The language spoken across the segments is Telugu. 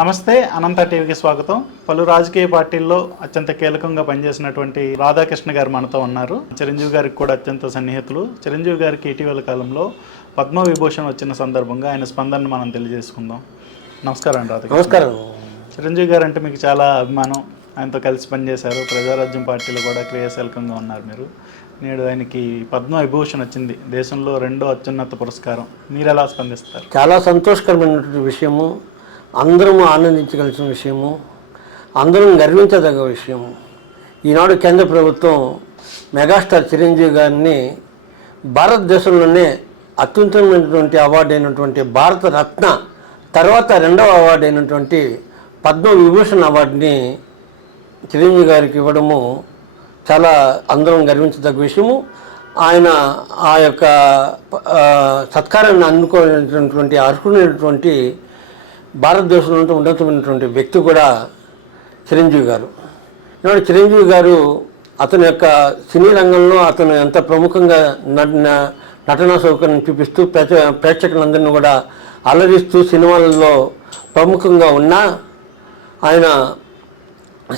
నమస్తే, అనంత టీవీకి స్వాగతం. పలు రాజకీయ పార్టీల్లో అత్యంత కీలకంగా పనిచేసినటువంటి రాధాకృష్ణ గారు మనతో ఉన్నారు. చిరంజీవి గారికి కూడా అత్యంత సన్నిహితులు. చిరంజీవి గారికి ఇటీవల కాలంలో పద్మవిభూషణ్ వచ్చిన సందర్భంగా ఆయన స్పందనను మనం తెలియజేసుకుందాం. నమస్కారం అండి రాధాకృష్ణ. నమస్కారం. చిరంజీవి గారు అంటే మీకు చాలా అభిమానం. ఆయనతో కలిసి పనిచేశారు. ప్రజారాజ్యం పార్టీలో కూడా క్రియాశీలకంగా ఉన్నారు మీరు. నేడు ఆయనకి పద్మవిభూషణ్ వచ్చింది, దేశంలో 2వ అత్యున్నత పురస్కారం. మీరు ఎలా స్పందిస్తారు? చాలా సంతోషకరమైనటువంటి విషయము, అందరం ఆనందించగలిసిన విషయము, అందరం గర్వించదగ్గ విషయము. ఈనాడు కేంద్ర ప్రభుత్వం మెగాస్టార్ చిరంజీవి గారిని భారతదేశంలోనే అత్యున్నతమైనటువంటి అవార్డు అయినటువంటి భారత రత్న తర్వాత 2వ అవార్డు అయినటువంటి పద్మవిభూషణ్ అవార్డుని చిరంజీవి గారికి ఇవ్వడము చాలా అందరం గర్వించదగ్గ విషయము. ఆయన ఆ యొక్క సత్కారాన్ని అందుకోలేనటువంటి అర్హులైనటువంటి భారతదేశంలో ఉన్నతమైనటువంటి వ్యక్తి కూడా చిరంజీవి గారు. ఈనాడు చిరంజీవి గారు అతని యొక్క సినీ రంగంలో అతను ఎంత ప్రముఖంగా నటనా సౌకర్యం చూపిస్తూ ప్రేక్షకులందరినీ కూడా అలరిస్తూ సినిమాలలో ప్రముఖంగా ఉన్నా, ఆయన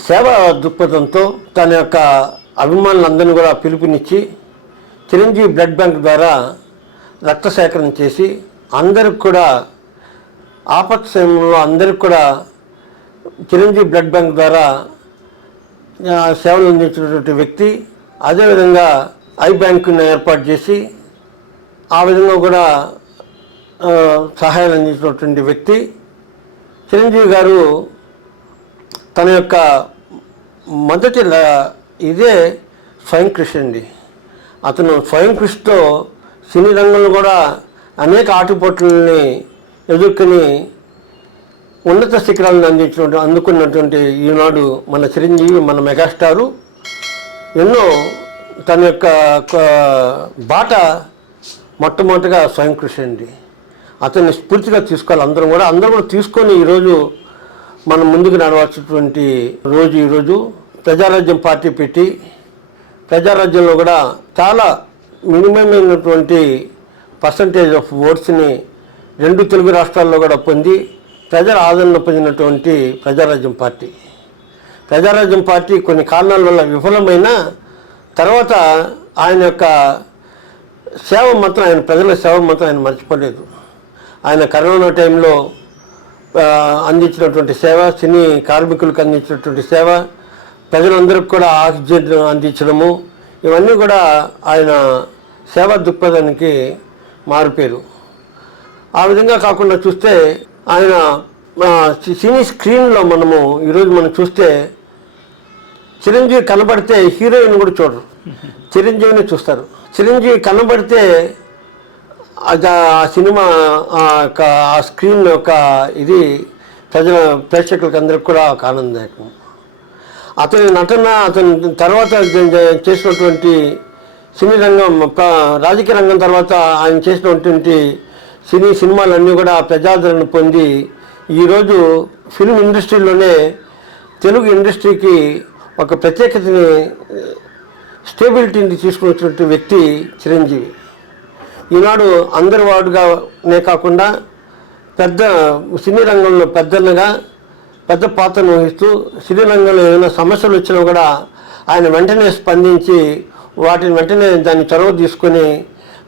సేవా దృక్పథంతో తన యొక్క అభిమానులందరినీ కూడా పిలుపునిచ్చి చిరంజీవి బ్లడ్ బ్యాంక్ ద్వారా రక్త సేకరణ చేసి అందరికి కూడా ఆపత్ సమయంలో అందరికి కూడా చిరంజీవి బ్లడ్ బ్యాంక్ ద్వారా సేవలు అందించినటువంటి వ్యక్తి. అదేవిధంగా ఐ బ్యాంకును ఏర్పాటు చేసి ఆ విధంగా కూడా సహాయాలు అందించినటువంటి వ్యక్తి చిరంజీవి గారు. తన యొక్క మొదటి ఇదే స్వయం కృషి అండి. అతను స్వయం కృషితో సినీ రంగంలో కూడా అనేక ఆటుపోట్లని ఎదుర్కొని ఉన్నత శిఖరాలను అందుకున్నటువంటి ఈనాడు మన చిరంజీవి, మన మెగాస్టారు ఎన్నో తన యొక్క బాట మొట్టమొదటిగా స్వయం కృషి అండి. అతన్ని స్ఫూర్తిగా తీసుకోవాలి అందరూ కూడా తీసుకొని ఈరోజు మనం ముందుకు నడవాల్సినటువంటి రోజు ఈరోజు. ప్రజారాజ్యం పార్టీ పెట్టి ప్రజారాజ్యంలో కూడా చాలా మినిమం అయినటువంటి పర్సంటేజ్ ఆఫ్ ఓట్స్ని 2 తెలుగు రాష్ట్రాల్లో కూడా పొంది ప్రజల ఆదరణ పొందినటువంటి ప్రజారాజ్యం పార్టీ. ప్రజారాజ్యం పార్టీ కొన్ని కారణాల వల్ల విఫలమైన తర్వాత ఆయన యొక్క సేవ మాత్రం, ఆయన ప్రజల సేవ మాత్రం ఆయన మర్చిపోలేదు. ఆయన కరోనా టైంలో అందించినటువంటి సేవ, సినీ కార్మికులకు అందించినటువంటి సేవ, ప్రజలందరికీ కూడా ఆక్సిజన్ అందించడము, ఇవన్నీ కూడా ఆయన సేవా దృక్పథానికి మారిపోయారు. ఆ విధంగా కాకుండా చూస్తే ఆయన సినీ స్క్రీన్లో ఈరోజు మనం చూస్తే చిరంజీవి కనబడితే హీరోయిన్ కూడా చూడరు, చిరంజీవిని చూస్తారు. చిరంజీవి కనబడితే ఆ సినిమా ఆ స్క్రీన్ యొక్క ఇది ప్రేక్షకులకు అందరికి కూడా ఒక ఆనందదాయకం. అతని నటన, అతని తర్వాత చేసినటువంటి సినీ రంగం, రాజకీయ రంగం తర్వాత ఆయన చేసినటువంటి సినిమాలన్నీ కూడా ప్రజాదరణ పొంది ఈరోజు ఫిల్మ్ ఇండస్ట్రీలోనే తెలుగు ఇండస్ట్రీకి ఒక ప్రత్యేకతని, స్టేబిలిటీని తీసుకుని వచ్చినటువంటి వ్యక్తి చిరంజీవి. ఈనాడు అందరి వాడుగానే కాకుండా పెద్ద సినీ రంగంలో పెద్ద పాత్రను వహిస్తూ సినీ రంగంలో ఏమైనా సమస్యలు వచ్చినా కూడా ఆయన వెంటనే స్పందించి వాటిని వెంటనే దాన్ని చొరవ తీసుకొని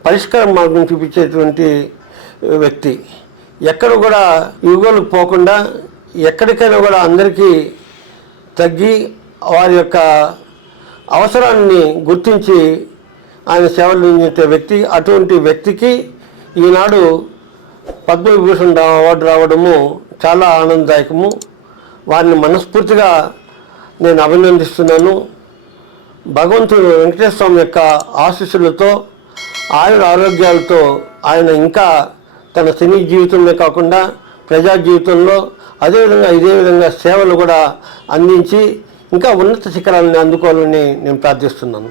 పరిష్కార మార్గం చూపించేటువంటి వ్యక్తి. ఎక్కడ కూడా యుగోలకు పోకుండా ఎక్కడికైనా కూడా అందరికీ తగ్గి వారి యొక్క అవసరాన్ని గుర్తించి ఆయన సేవలు అందించే వ్యక్తి. అటువంటి వ్యక్తికి ఈనాడు పద్మవిభూషణ్ అవార్డు రావడము చాలా ఆనందదాయకము. వారిని మనస్ఫూర్తిగా నేను అభినందిస్తున్నాను. భగవంతుడు వెంకటేశ్వర స్వామి యొక్క ఆశీస్సులతో, ఆరోగ్యాలతో ఆయన ఇంకా తన సినీ జీవితంలో కాకుండా ప్రజా జీవితంలో ఇదే విధంగా సేవలు కూడా అందించి ఇంకా ఉన్నత శిఖరాలను అందుకోవాలని నేను ప్రార్థిస్తున్నాను.